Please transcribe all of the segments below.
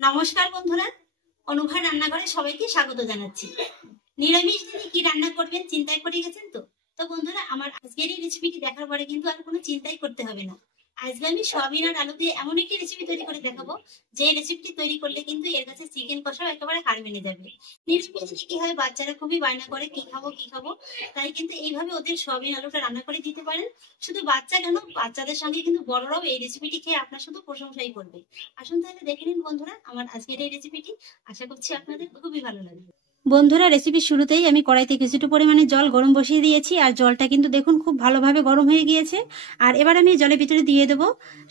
নমস্কার বন্ধুরা, অনুভা রান্নাঘরে সবাইকে স্বাগত জানাচ্ছি। নিরামিষ দিনে কি রান্না করবেন চিন্তায় পড়ে গেছেন তো? তো বন্ধুরা, আমার আজকের এই রেসিপিটি দেখার পরে কিন্তু আর কোনো চিন্তাই করতে হবে না। আজকে আমি সয়াবিন আর আলু দিয়ে এমন একটি রেসিপি তৈরি করে দেখাবো, যে রেসিপিটি তৈরি করলে কিন্তু এর কাছে চিকেন কষাও একেবারে হার মেনে যাবে। নিরামিষ দিনে কি হয়, বাচ্চারা খুবই বায়না করে কি খাবো কি খাবো, তাই কিন্তু এইভাবে ওদের সয়াবিন আলুটা রান্না করে দিতে পারেন। শুধু বাচ্চা কেন, বাচ্চাদের সঙ্গে কিন্তু বড়রাও এই রেসিপিটি খেয়ে আপনার শুধু প্রশংসাই করবে। আসুন তাহলে দেখে নিন বন্ধুরা আমার আজকের এই রেসিপিটি। আশা করছি আপনাদের খুবই ভালো লাগবে। বন্ধুরা, রেসিপির শুরুতেই আমি কড়াইতে কিছুটা পরিমাণে জল গরম বসিয়ে দিয়েছি, আর জলটা কিন্তু দেখুন খুব ভালোভাবে গরম হয়ে গিয়েছে। আর এবার আমি জলের ভিতরে দিয়ে দেব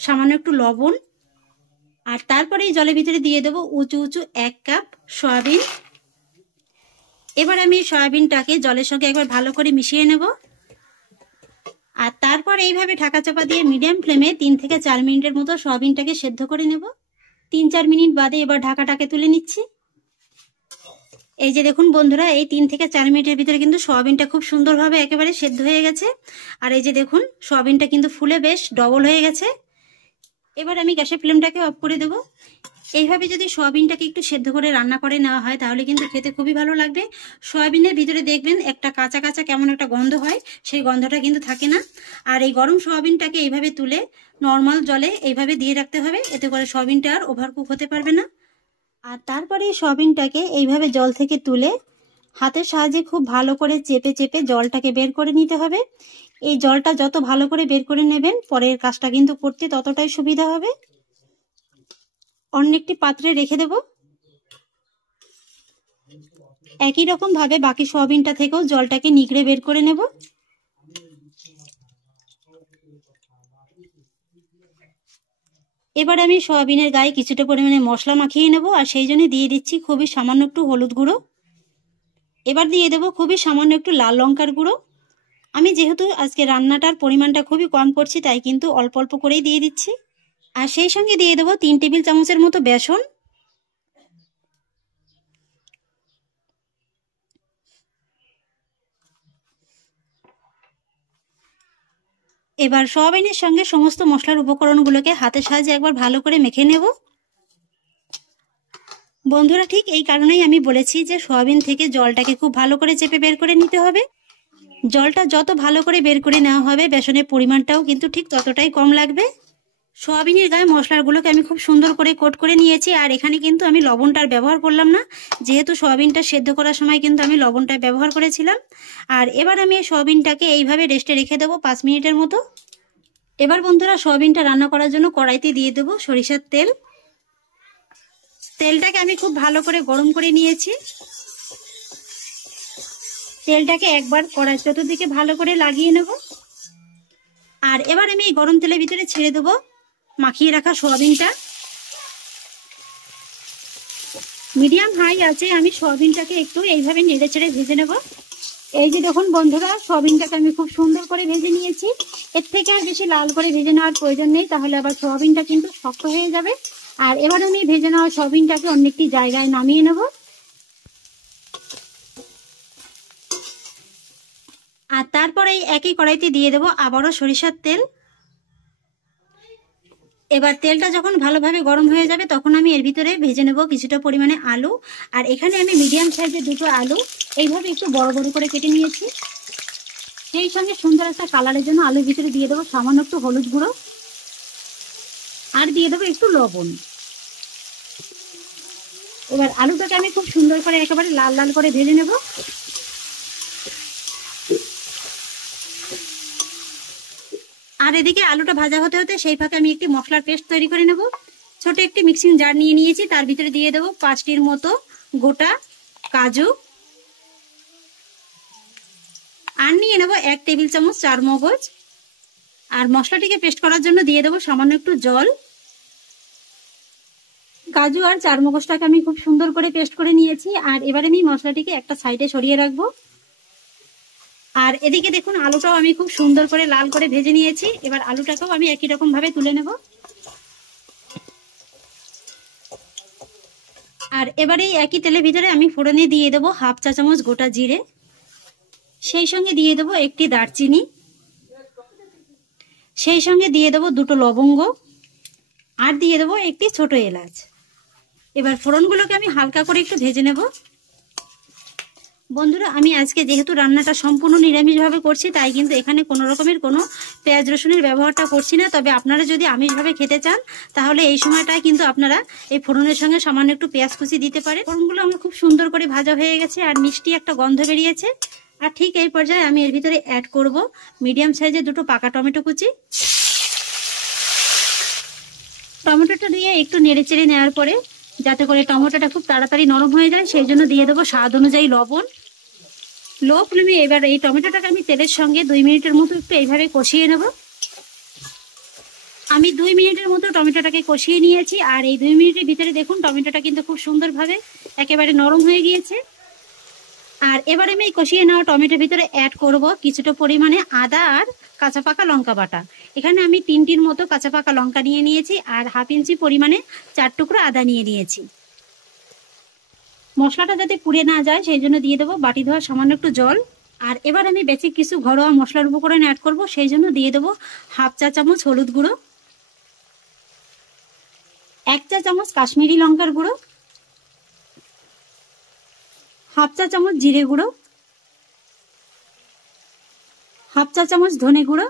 সামান্য একটু লবণ, আর তারপরে এই জলের ভিতরে দিয়ে দেব উঁচু উঁচু 1 কাপ সয়াবিন। এবার আমি সয়াবিনটাকে জলের সঙ্গে একবার ভালো করে মিশিয়ে নেব, আর তারপর এইভাবে ঢাকা চাপা দিয়ে মিডিয়াম ফ্লেমে 3 থেকে 4 মিনিটের মতো সয়াবিনটাকে সেদ্ধ করে নেব। 3-4 মিনিট বাদে এবার ঢাকাটাকে তুলে নিচ্ছি। এই যে দেখুন বন্ধুরা, এই 3 থেকে 4 মিনিটের ভিতরে কিন্তু সয়াবিনটা খুব সুন্দরভাবে একেবারে সেদ্ধ হয়ে গেছে। আর এই যে দেখুন সয়াবিনটা কিন্তু ফুলে বেশ ডবল হয়ে গেছে। এবার আমি গ্যাসের ফ্লেমটাকে অফ করে দেব। এইভাবে যদি সয়াবিনটাকে একটু সেদ্ধ করে রান্না করে নেওয়া হয় তাহলে কিন্তু খেতে খুবই ভালো লাগবে। সয়াবিনের ভিতরে দেখবেন একটা কাঁচা কাঁচা কেমন একটা গন্ধ হয়, সেই গন্ধটা কিন্তু থাকে না। আর এই গরম সয়াবিনটাকে এইভাবে তুলে নর্মাল জলে এইভাবে দিয়ে রাখতে হবে, এতে করে সয়াবিনটা আর ওভারকুক হতে পারবে না। আর তারপরে সয়াবিনটাকে এইভাবে জল থেকে তুলে হাতের সাহায্যে খুব ভালো করে চেপে চেপে জলটাকে বের করে নিতে হবে। এই জলটা যত ভালো করে বের করে নেবেন পরের কাজটা কিন্তু করতে ততটাই সুবিধা হবে। অন্য একটি পাত্রে রেখে দেব। একই রকম ভাবে বাকি সয়াবিনটা থেকেও জলটাকে নিগড়ে বের করে নেব। এবার আমি সয়াবিনের গায়ে কিছুটা পরিমাণে মশলা মাখিয়ে নেব, আর সেই জন্য দিয়ে দিচ্ছি খুবই সামান্য একটু হলুদ গুঁড়ো। এবার দিয়ে দেব খুবই সামান্য একটু লাল লঙ্কার গুঁড়ো। আমি যেহেতু আজকে রান্নাটার পরিমাণটা খুবই কম করছি, তাই কিন্তু অল্প অল্প করেই দিয়ে দিচ্ছি। আর সেই সঙ্গে দিয়ে দেব 3 টেবিল চামচের মতো বেসন। এবার সয়াবিনের সঙ্গে সমস্ত মশলার উপকরণগুলোকে হাতের সাহায্যে একবার ভালো করে মেখে নেব। বন্ধুরা, ঠিক এই কারণেই আমি বলেছি যে সয়াবিন থেকে জলটাকে খুব ভালো করে চেপে বের করে নিতে হবে। জলটা যত ভালো করে বের করে নেওয়া হবে বেসনের পরিমাণটাও কিন্তু ঠিক ততটাই কম লাগবে। সয়াবিনের গায়ে মশলাগুলোকে আমি খুব সুন্দর করে কোট করে নিয়েছি, আর এখানে কিন্তু আমি লবণটার ব্যবহার করলাম না, যেহেতু সয়াবিনটা সেদ্ধ করার সময় কিন্তু আমি লবণটা ব্যবহার করেছিলাম। আর এবার আমি এই সয়াবিনটাকে এইভাবে রেস্টে রেখে দেবো 5 মিনিটের মতো। এবার বন্ধুরা, সয়াবিনটা রান্না করার জন্য কড়াইতে দিয়ে দেবো সরিষার তেল। তেলটাকে আমি খুব ভালো করে গরম করে নিয়েছি। তেলটাকে একবার কড়াই চতুর্দিকে ভালো করে লাগিয়ে নেব। আর এবার আমি এই গরম তেলের ভিতরে ছেড়ে দেবো মাখিয়ে রাখা সয়াবিনটা। মিডিয়াম হাই আছে আমি সয়াবিনটাকে একটু এইভাবে নেড়ে চেড়ে ভেজে নেব। এই যে দেখুন বন্ধুরা, সয়াবিনটাকে আমি খুব সুন্দর করে ভেজে নিয়েছি। এর থেকে আর বেশি লাল করে ভেজে নেওয়ার প্রয়োজন নেই, তাহলে আবার সয়াবিনটা কিন্তু শক্ত হয়ে যাবে। আর এবার আমি ভেজে নেওয়া সয়াবিনটাকে অন্য একটি জায়গায় নামিয়ে নেব। আর তারপরে এই একই কড়াইতে দিয়ে দেবো আবারও সরিষার তেল। এবার তেলটা যখন ভালোভাবে গরম হয়ে যাবে তখন আমি এর ভিতরে ভেজে নেব কিছুটা পরিমাণে আলু। আর এখানে আমি মিডিয়াম সাইজের 2টো আলু এইভাবে একটু বড় বড় করে কেটে নিয়েছি। সেই সঙ্গে সুন্দর একটা কালারের জন্য আলুর ভিতরে দিয়ে দেবো সামান্য একটু হলুদ গুঁড়ো, আর দিয়ে দেবো একটু লবণ। এবার আলুটাকে আমি খুব সুন্দর করে একেবারে লাল লাল করে ভেজে নেব। আর এদিকে আলুটা ভাজা হতে হতে সেই ফাঁকে আমি একটি মশলার পেস্ট তৈরি করে নেব। ছোট একটি মিক্সিং জার নিয়ে নিয়েছি, তার ভিতরে দিয়ে দেবো 5টির মতো গোটা কাজু, আর নিয়ে নেব 1 টেবিল চামচ চারমগজ। আর মশলাটিকে পেস্ট করার জন্য দিয়ে দেবো সামান্য একটু জল। কাজু আর চারমগজটাকে আমি খুব সুন্দর করে পেস্ট করে নিয়েছি। আর এবারে আমি মশলাটিকে একটা সাইডে সরিয়ে রাখবো। আর এদিকে দেখুন আলুটাও আমি খুব সুন্দর করে লাল করে ভেজে নিয়েছি। এবার আলুটাকেও আমি একই রকম ভাবে তুলে নেব। আর এবারে এই একই তেলের ভিতরে আমি ফোড়নে দিয়ে দেবো 1/2 চা চামচ গোটা জিরে, সেই সঙ্গে দিয়ে দেবো একটি দারচিনি, সেই সঙ্গে দিয়ে দেবো 2টো লবঙ্গ, আর দিয়ে দেবো একটি ছোট এলাচ। এবার ফোড়নগুলোকে আমি হালকা করে একটু ভেজে নেব। বন্ধুরা, আমি আজকে যেহেতু রান্নাটা সম্পূর্ণ নিরামিষভাবে করছি, তাই কিন্তু এখানে কোনো রকমের কোনো পেঁয়াজ রসুনের ব্যবহারটা করছি না। তবে আপনারা যদি আমিষভাবে খেতে চান তাহলে এই সময়টায় কিন্তু আপনারা এই ফোড়নের সঙ্গে সামান্য একটু পেঁয়াজ কুচি দিতে পারেন। ফোড়নগুলো আমার খুব সুন্দর করে ভাজা হয়ে গেছে আর মিষ্টি একটা গন্ধ বেরিয়েছে। আর ঠিক এই পর্যায়ে আমি এর ভিতরে অ্যাড করব মিডিয়াম সাইজের দুটো পাকা টমেটো কুচি। টমেটোটা দিয়ে একটু নেড়েচেড়ে নেওয়ার পরে যাতে করে টমেটোটা খুব তাড়াতাড়ি নরম হয়ে যায় সেই জন্য দিয়ে দেবো স্বাদ অনুযায়ী লবণ। লো ফ্লেমে এবার এই টমেটোটাকে আমি তেলের সঙ্গে 2 মিনিটের মতো একটু এইভাবে কষিয়ে নেব। আমি 2 মিনিটের মতো টমেটোটাকে কষিয়ে নিয়েছি আর এই 2 মিনিটের ভিতরে দেখুন টমেটোটা কিন্তু খুব সুন্দরভাবে একেবারে নরম হয়ে গিয়েছে। আর এবার আমি এই কষিয়ে নেওয়া টমেটোর ভিতরে অ্যাড করব কিছুটা পরিমাণে আদা আর কাঁচা পাকা লঙ্কা বাটা। এখানে আমি 3টির মতো কাঁচা পাকা লঙ্কা নিয়ে নিয়েছি আর 1/2 ইঞ্চি পরিমাণে 4 টুকরো আদা নিয়ে নিয়েছি। মশলাটা যাতে পুড়ে না যায় সেই জন্য দিয়ে দেবো বাটি ধোয়া সামান্য একটু জল। আর এবার আমি বেশি কিছু ঘরোয়া মশলার উপকরণ অ্যাড করব, সেই জন্য দিয়ে দেবো 1/2 চা চামচ হলুদ গুঁড়ো, 1 চা চামচ কাশ্মীরি লঙ্কার গুঁড়ো, 1/2 চা চামচ জিরে গুঁড়ো, 1/2 চা চামচ ধনে গুঁড়ো,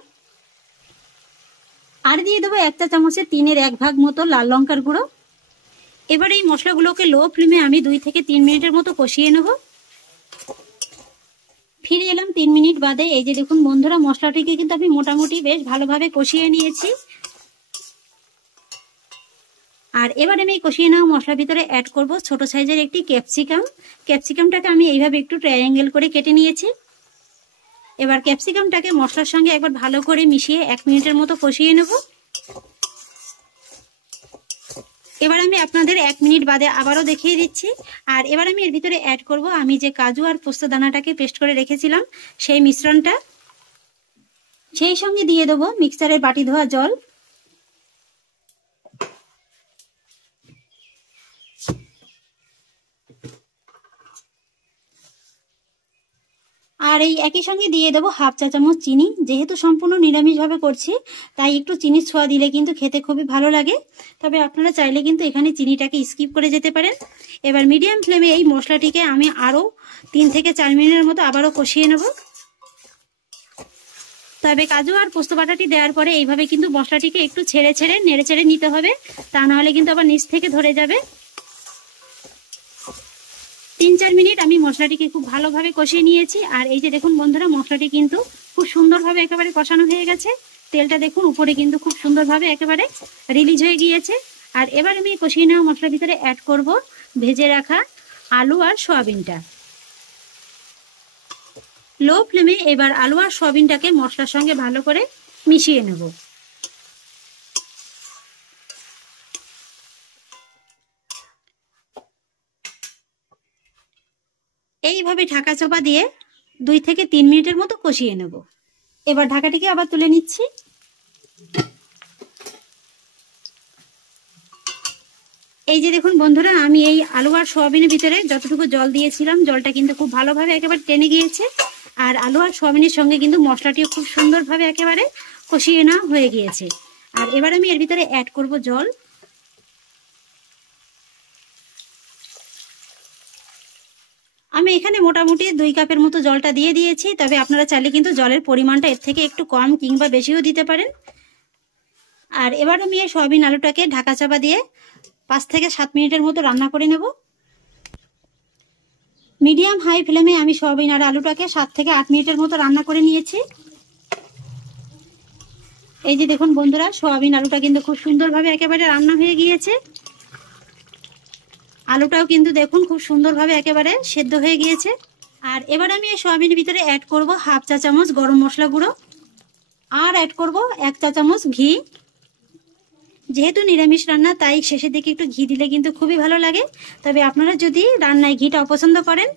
আর দিয়ে দেবো 1 চা চামচের 3/1 ভাগ মতো লাল লঙ্কার গুঁড়ো। এবার এই মশলাগুলোকে লো ফ্লেমে আমি 2 থেকে 3 মিনিটের মতো কষিয়ে নেব। ফিরে এলাম 3 মিনিট বাদে। এই যে দেখুন বন্ধুরা, মশলাটিকে কিন্তু আমি মোটামুটি বেশ ভালোভাবে কষিয়ে নিয়েছি। আর এবার আমি কষিয়ে নেওয়া মশলার ভিতরে অ্যাড করব ছোট সাইজের একটি ক্যাপসিকাম। ক্যাপসিকামটাকে আমি এইভাবে একটু ট্রায়াঙ্গেল করে কেটে নিয়েছি। এবার ক্যাপসিকামটাকে মশলার সঙ্গে একবার ভালো করে মিশিয়ে 1 মিনিটের মতো কষিয়ে নেব। এবার আমি আপনাদের 1 মিনিট বাদে আবারও দেখিয়ে দিচ্ছি। আর এবার আমি এর ভিতরে অ্যাড করব আমি যে কাজু আর পোস্ত দানাটাকে পেস্ট করে রেখেছিলাম সেই মিশ্রণটা। সেই সঙ্গে দিয়ে দেবো মিক্সচারের বাটি ধোয়া জল। আর এই একই সঙ্গে দিয়ে দেবো 1/2 চা চামচ চিনি। যেহেতু সম্পূর্ণ নিরামিষভাবে করছি তাই একটু চিনির ছোঁয়া দিলে কিন্তু খেতে খুবই ভালো লাগে। তবে আপনারা চাইলে কিন্তু এখানে চিনিটাকে স্কিপ করে যেতে পারেন। এবার মিডিয়াম ফ্লেমে এই মশলাটিকে আমি আরও 3 থেকে 4 মিনিটের মতো আবারও কষিয়ে নেব। তবে কাজু আর পোস্ত বাটাটি দেওয়ার পরে এইভাবে কিন্তু মশলাটিকে একটু ছেড়ে ছেড়ে নেড়ে চেড়ে নিতে হবে, তা নাহলে কিন্তু আবার নিচ থেকে ধরে যাবে। 3-4 মিনিট আমি মশলাটিকে খুব ভালোভাবে কষিয়ে নিয়েছি। আর এই যে দেখুন বন্ধুরা, মশলাটি কিন্তু খুব সুন্দরভাবে একেবারে কষানো হয়ে গেছে। তেলটা দেখুন উপরে কিন্তু খুব সুন্দরভাবে একেবারে রিলিজ হয়ে গিয়েছে। আর এবার আমি কষিয়ে নেওয়া মশলার ভিতরে অ্যাড করব ভেজে রাখা আলু আর সয়াবিনটা। লো ফ্লেমে এবার আলু আর সয়াবিনটাকে মশলার সঙ্গে ভালো করে মিশিয়ে নেব। এইভাবে ঢাকা চাপা দিয়ে 2 থেকে 3 মিনিটের মতো কষিয়ে নেব। এবার ঢাকাটিকে আবার তুলে নিচ্ছি। এই যে দেখুন বন্ধুরা, আমি এই আলু আর সয়াবিনের ভিতরে যতটুকু জল দিয়েছিলাম জলটা কিন্তু খুব ভালোভাবে একেবারে টেনে গিয়েছে। আর আলু আর সয়াবিনের সঙ্গে কিন্তু মশলাটিও খুব সুন্দরভাবে একেবারে কষিয়ে নেওয়া হয়ে গিয়েছে। আর এবার আমি এর ভিতরে অ্যাড করব জল। আমি এখানে মোটামুটি 2 কাপের মতো জলটা দিয়ে দিয়েছি। তবে আপনারা চাইলে কিন্তু জলের পরিমাণটা এর থেকে একটু কম কিংবা বেশিও দিতে পারেন। আর এবার আমি এই সয়াবিন আলুটাকে ঢাকা চাপা দিয়ে 5 থেকে 7 মিনিটের মতো রান্না করে নেব। মিডিয়াম হাই ফ্লেমে আমি সয়াবিন আর আলুটাকে 7 থেকে 8 মিনিটের মতো রান্না করে নিয়েছি। এই যে দেখুন বন্ধুরা, সয়াবিন আলুটা কিন্তু খুব সুন্দরভাবে একেবারে রান্না হয়ে গিয়েছে। আলুটাও কিন্তু দেখুন খুব সুন্দরভাবে একেবারে সেদ্ধ হয়ে গিয়েছে। আর এবার আমি এই সয়াবিনের ভিতরে অ্যাড করব 1/2 চা চামচ গরম মশলা গুঁড়ো আর অ্যাড করব 1 চা চামচ ঘি। যেহেতু নিরামিষ রান্না তাই শেষের দিকে একটু ঘি দিলে কিন্তু খুবই ভালো লাগে। তবে আপনারা যদি রান্নায় ঘিটা অপছন্দ করেন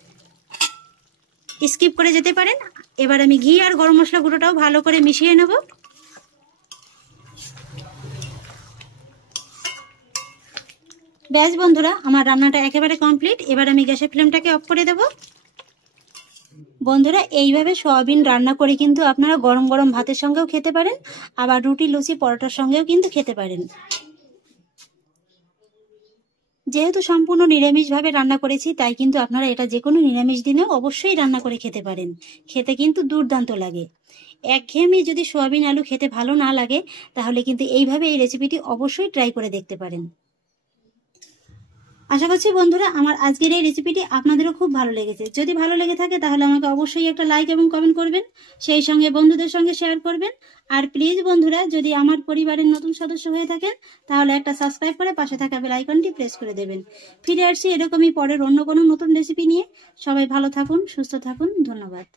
স্কিপ করে যেতে পারেন। এবার আমি ঘি আর গরম মশলা গুঁড়োটাও ভালো করে মিশিয়ে নেব। ব্যাস বন্ধুরা, আমার রান্নাটা একেবারে কমপ্লিট। এবার আমি গ্যাসের ফ্লেমটাকে অফ করে দেব। বন্ধুরা, এইভাবে সয়াবিন রান্না করে কিন্তু আপনারা গরম গরম ভাতের সঙ্গেও খেতে পারেন, আবার রুটি লুচি পরোটার সঙ্গেও কিন্তু খেতে পারেন। যেহেতু সম্পূর্ণ নিরামিষভাবে রান্না করেছি, তাই কিন্তু আপনারা এটা যে কোনো নিরামিষ দিনেও অবশ্যই রান্না করে খেতে পারেন। খেতে কিন্তু দুর্দান্ত লাগে। একঘেয়েমি যদি সোয়াবিন আলু খেতে ভালো না লাগে, তাহলে কিন্তু এইভাবে এই রেসিপিটি অবশ্যই ট্রাই করে দেখতে পারেন। আশা করছি বন্ধুরা আমার আজকের এই রেসিপিটি আপনাদেরও খুব ভালো লেগেছে। যদি ভালো লেগে থাকে তাহলে আমাকে অবশ্যই একটা লাইক এবং কমেন্ট করবেন, সেই সঙ্গে বন্ধুদের সঙ্গে শেয়ার করবেন। আর প্লিজ বন্ধুরা, যদি আমার পরিবারের নতুন সদস্য হয়ে থাকেন তাহলে একটা সাবস্ক্রাইব করে পাশে থাকা বেল আইকনটি প্রেস করে দেবেন। ফিরে আসছি এরকমই পরের অন্য কোনো নতুন রেসিপি নিয়ে। সবাই ভালো থাকুন, সুস্থ থাকুন, ধন্যবাদ।